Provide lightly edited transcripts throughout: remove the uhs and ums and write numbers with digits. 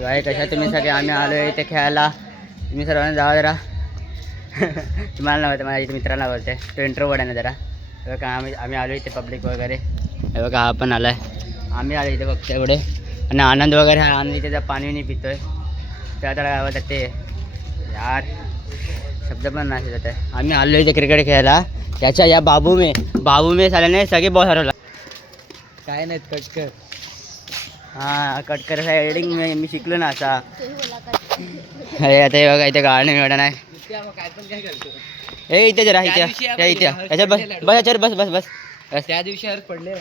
भाई कशा तुम्ही सगळे. आम्ही आलो आहे इथे खेळायला. तुम्ही सर्वांना जावा जरा. तुम्हाला नव्हतं, माझ्या इथे मित्रांना बोलते. तो इंट्रोवर्ट आहे ना जरा. हे बघा आम्ही आलो इथे पब्लिक वगैरे. हे बघा हा पण आला आहे. आम्ही आलो इथे फक्त एवढे. आणि आनंद वगैरे हा आनंद इथे पाणी नाही पितोय. त्या त्याला काय बोलतात ते यार शब्द पण नाही जात आहे. आम्ही आलो इथे क्रिकेट खेळायला. त्याच्या या बाबू मे साल्याने सगळे बॉल हरवला. काय नाहीत कटकर. हां कट करायचा एडिंग मी शिकलो ना असा. अरे आता हे बघा इथे गाणं मिळणार नाही. काय पण काय करतो. हे इथे जरा इथे त्याच्यात बस बस याच्यावर बस बस बस बस. त्या दिवशी हर पडले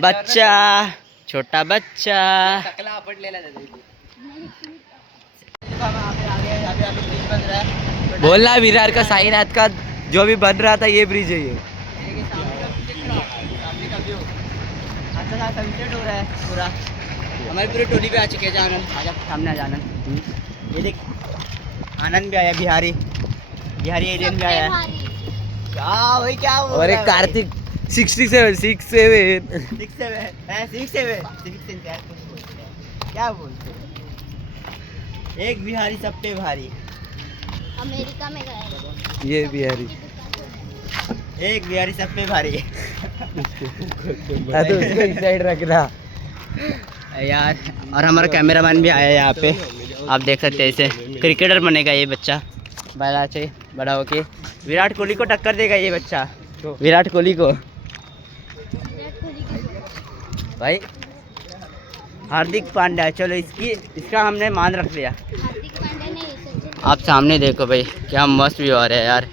बच्चा छोटा बच्चा पडलेला. बोलना विरार का साईनाथ का जो भी बन रहा था ये ब्रिज है. ये सनसेट हो रहा है पूरा. हमारी पूरी टोली पे आ चुके हैं. आनंद आजा सामने आ जा आनंद. ये देख आनंद भी आया. बिहारी एलियन भी आया. क्या भाई क्या बोल अरे रहा है कार्तिक 67 क्या बोलते. एक बिहारी सब पे भारी. अमेरिका में गया ये बिहारी. एक बिहारी सब पे भारी. साइड रखना यार. और हमारा कैमरामैन भी आया है यहाँ पे. आप देख सकते हैं इसे. क्रिकेटर बनेगा ये बच्चा बड़ा से बड़ा होके. विराट कोहली को टक्कर देगा ये बच्चा. विराट कोहली को भाई. हार्दिक पांड्या. चलो इसका हमने मान रख लिया. हार्दिक पांड्या नहीं सचिन. आप सामने देखो भाई क्या मस्त व्यू आ रहा है यार.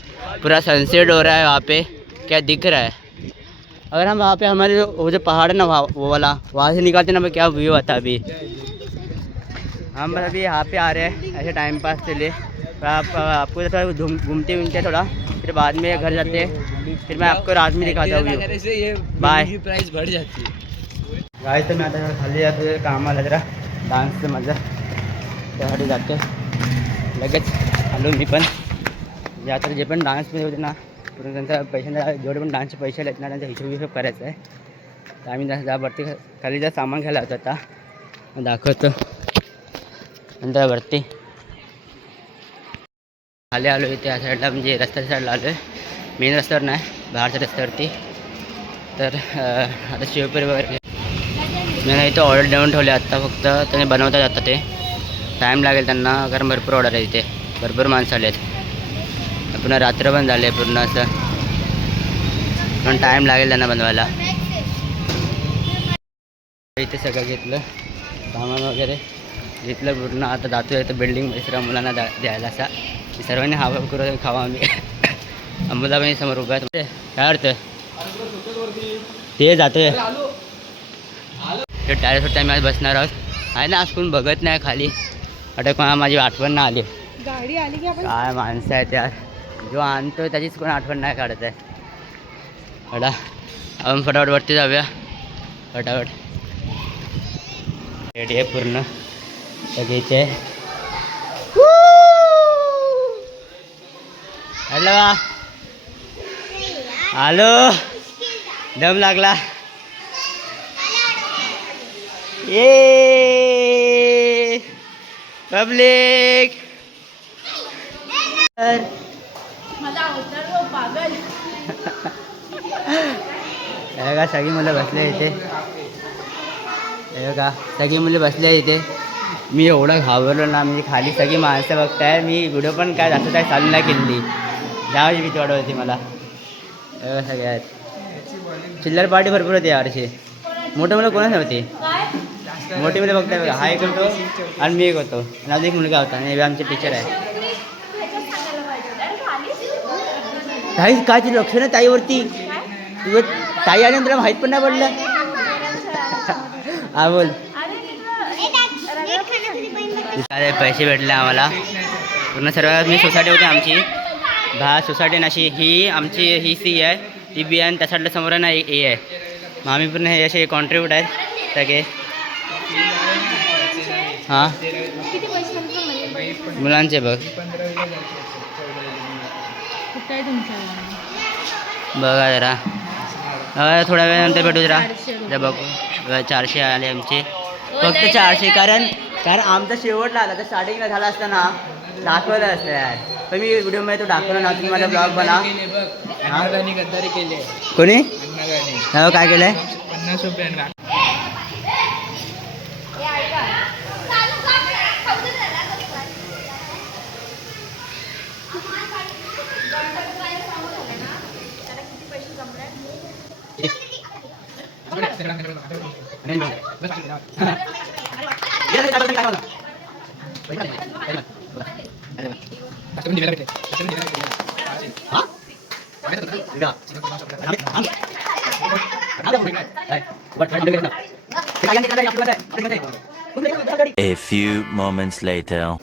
पूरा सनसेट हो रहा है वहाँ पे. क्या दिख रहा है. अगर हम वहाँ पे हमारे वो जो पहाड़ है ना वो वाला वहाँ से निकालते ना क्या व्यू आता अभी. हम अभी यहाँ पे आ रहे हैं ऐसे टाइम पास के लिए. आपको थोड़ा घूमते थोड़ा. फिर बाद में घर जाते हैं. फिर मैं आपको रात में दिखाता हूँ व्यू. बाय. प्राइस बढ़ जाती है. गाइस तर मी आता खाली जातो कामाला जरा डान्सचं माझं त्यासाठी जातो. लगेच आलो मी पण. जे आता जे पण डान्समध्ये होते ना पूर्ण त्यांचा पैशांना जेवढे पण डान्सचे पैसे आहेत ना त्यांचा हिशोब करायचा आहे. तर आम्ही वरती खाली जर सामान घ्यायला होतं आता दाखवतो. नंतर वरती खाली आलो इथे या साईडला म्हणजे रस्त्याच्या साईडला आलो आहे. मेन रस्त्यावर नाही बाहेरच्या रस्त्यावरती. तर आता शिवपुरी वगैरे मी इथं ऑर्डर देऊन ठेवले आत्ता. फक्त त्याने बनवता जातं ते टाईम लागेल त्यांना कारण भरपूर ऑर्डर आहे इथे. भरपूर माणसं आले आहेत. पुन्हा रात्र पण झाले पूर्ण असं पण टाईम लागेल त्यांना बनवायला. इथे सगळं घेतलं सामान वगैरे घेतलं पूर्ण. आता जातो आहे तर बिल्डिंगमध्ये सर्व मुलांना द्यायला असा. सर्वांनी हवा करून खावा. आम्ही अंबुदाबाई समोर उभा आहे. काय अर्थ ते जातोय ते टॅरेसवरती आम्ही आज बसणार आहोत. आहे ना आज कोण बघत नाही खाली. आता कोणा माझी आठवण ना आली. गाडी आली की आपण काय माणसं आहेत यार. जो आणतो त्याचीच कोण आठवण नाही काढत आहे. अडा आपण फटाफट वरती जाऊया. फटाफट रेडी आहे पूर्ण सगळीचे. हॅलो हॅलो दम लागला. ये पब्लिक हे का सगळी मुलं बसले इथे. हे का सगळी मुलं बसले इथे. मी एवढं घाबरलो ना. म्हणजे खाली सगळी माणसं बघताय. मी व्हिडिओ पण काय जास्त काय चालू नाही केली. त्यावेळी भीती वाटत होती मला. सगळे आहेत. चिल्लर पार्टी भरपूर होती यावर्षी. मोठे मुलं कोणच नव्हती. मोठी मुलं बघताय बघा. हा एक होतो आणि मी एक होतो आणि अजून एक मुलगा होता आणि आमचे टीचर आहे. ताई काय ती लक्ष नाही ताईवरती. तुझं ताई आली तुला माहीत पण नाही पडलं. हा बोल. अरे पैसे भेटले आम्हाला पूर्ण सर्व. मी सोसायटी होती आमची सोसायटी नाशी. ही आमची ही सी आहे. ती बी आहे आणि त्या साईडला समोर ना ए आहे. मग आम्ही पण हे असे कॉन्ट्रीब्यूट आहेत सगळे. हां मुलांचे बघ बघा जरा. थोड्या वेळानंतर भेटू जरा. जर बघू 400 आले आमचे, फक्त 400. कारण आमचा शेवटला आला तर स्टार्टिंगला झाला असता ना दाखवलं असतं यार, पण मी व्हिडिओमध्ये तो दाखवला ना. तुम्ही माझा ब्लॉग बनवा. गद्दारी केले कोणी अन्नादानी हो काय केलंय? 50 रुपये A few moments later.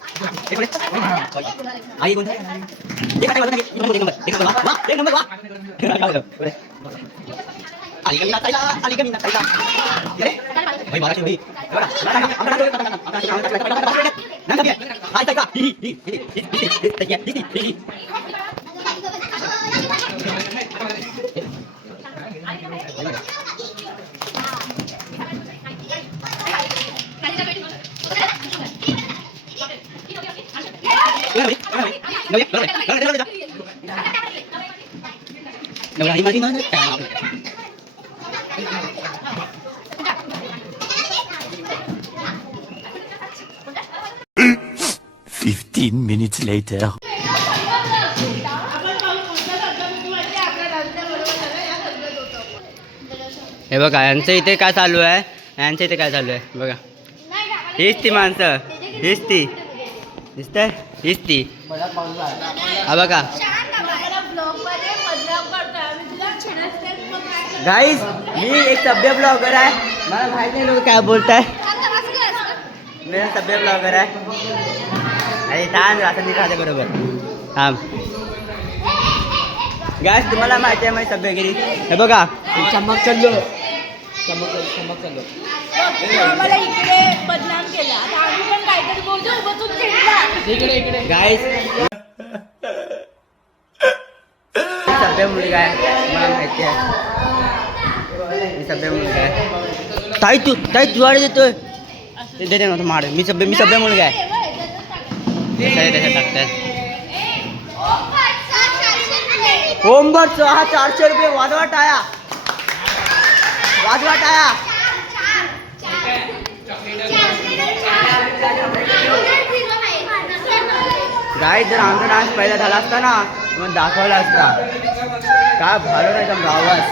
Fifteen minutes later. हे बघा यांचं इथे काय चालू आहे, यांचं इथे काय चालू आहे बघा. हीच ती माणसं, हीच ती दिसतंय, हीच ती. हा बघा गाईज, मी एक सभ्य ब्लॉगर आहे. मला माहित नाही लोक काय बोलताय. मी सभ्य ब्लॉगर आहे. अरे थांब, असं मी राहते बरोबर. थांब गाईज, तुम्हाला माहिती आहे माझी सभ्यगिरी. हे बघा चमक चाललो चमक चाललो मला इकडे बदनाम केला. आता आम्ही पण काहीतरी बोलतो, बसून खेळला. इकडे गाईज सभ्य मुलगा आहे, मला माहिती आहे. मी सभ्य मुलगा आहे. ताई तू आडे देतोय देते ना माड. मी सभ्य मुलगा आहे. त्याच्यात टाकतात होमवर्क. हा 400 रुपये वाजवा टाळ्या. गाईज, जर आमचा डान्स पहिला झाला असता ना मग दाखवला असता. काय भालो नाही एकदम गावास.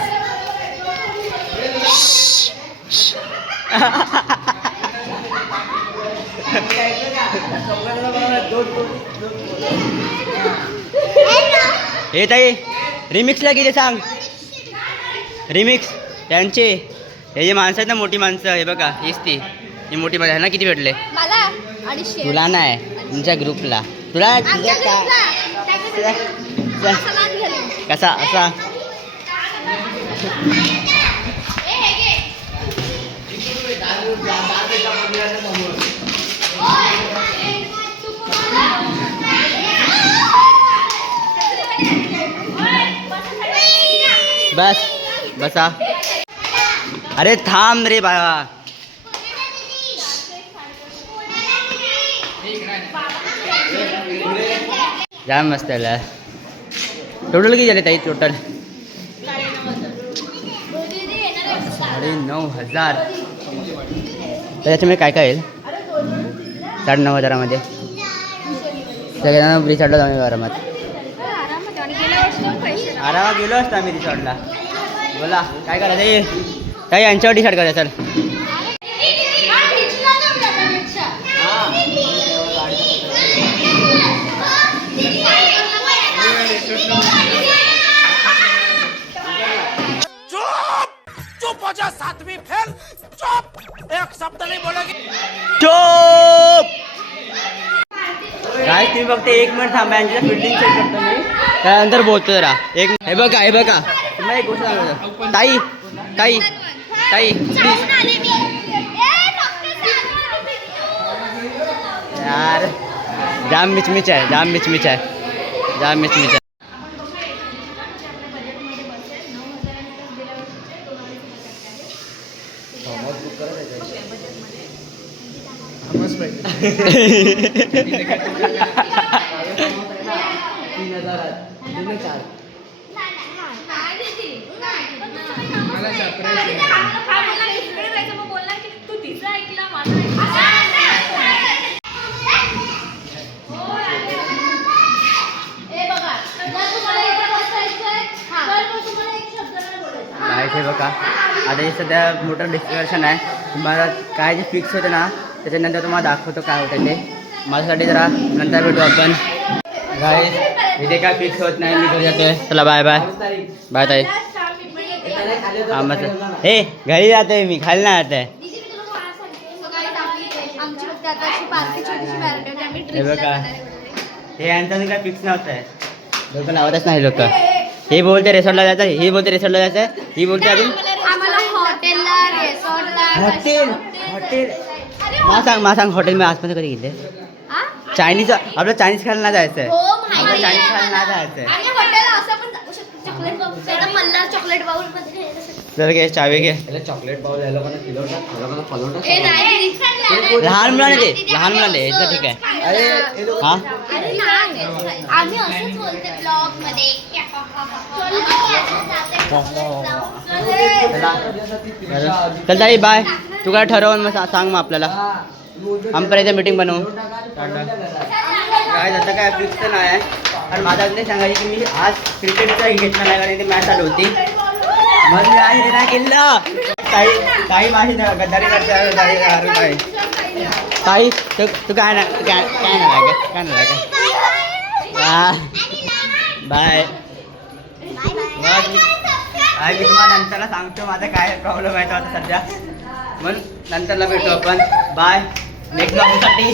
हे ताई रिमिक्सला किती सांग. रिमिक्स त्यांचे हे जे माणसं आहेत ना, मोठी माणसं. हे बघा हीच ती, ही मोठी माणसं. ह्यांना किती भेटले? मला आणि शेर. तुला नाही, तुमच्या ग्रुपला. तुला आमच्या तुझं ग्रुपला. काय असा लाच घालीन. कसा असा बस बसा. अरे थांब रे बाबा. जाम मस्त आला. टोटल किती झाले ताई? टोटल 9,500. त्याच्यामुळे काय काय येईल? 9,500 सगळ्यांना रिसॉर्टला जाऊन आरामात. आरामात गेलो असतो आम्ही रिसॉर्टला. बोला काय करायचं? काही यांच्यावर डिसाईड करायचं. चल चुप. काय तुम्ही फक्त 1 मिनिट थांबा. यांच्या फिल्डिंग चेक करतो मी, त्यानंतर बोलतो जरा. हे बघा तुम्हाला एक गोष्ट सांगतो. ताई प्लीज यार. जाम मिचमिच आहे. मस्त पाहिजे 3,000 मला surprise काय हे बघा आता हे सध्या मोठं डिस्कशन आहे. तुम्हाला काय जे फिक्स होते ना त्याच्यानंतर तुम्हाला दाखवतो काय होतं ते. माझ्यासाठी जरा नंतर भेटू आपण. गाईस इथे काय फिक्स होत नाही, मी घरी जातोय. चला बाय बाय बाय ताई. हा मग हे घरी जातोय मी, खाली नाही जात आहे. हे बघा हे यांचं काय फिक्स नव्हतं आहे. लोक लावतच नाही लोक. हे बोलते रिसॉर्टला जायचं, ही बोलते रिसॉर्टला जायचं, ही बोलते अजून हॉटेल हॉटेल. मला सांग हॉटेल मी आजपर्यंत कधी गेले? चायनीज आपलं चायनीज खायला नाही जायचं आहे. आपलं चायनीज खायला नाही जायचं आहे. चल घे चावी घे. चॉकलेट बाउल यायला पण लहान मुलाने दे, लहान मुलाने यायचं ठीक आहे. हा आम्ही असंच बोलते ब्लॉग मध्ये. चल ताई बाय. तू काय ठरवून मग सांग मग आपल्याला. आमपर्यंत इथे मीटिंग बनवू काय जातं काय फिक्स तर नाही आहे. कारण माझा नाही सांगायची की मी आज क्रिकेटचा घेतला नाही, कारण इथे मॅच चालू होती म्हणून मी आज हे नाही केलं. काही माझी गद्दारी करते. ताई तू काय नाही काय नाही काय नाही काय बाय. आज मी तुम्हाला नंतरला सांगतो माझा काय प्रॉब्लेम आहे तो आता सध्या, म्हणून नंतरला भेटू आपण. Bye next ब्लॉगसाठी.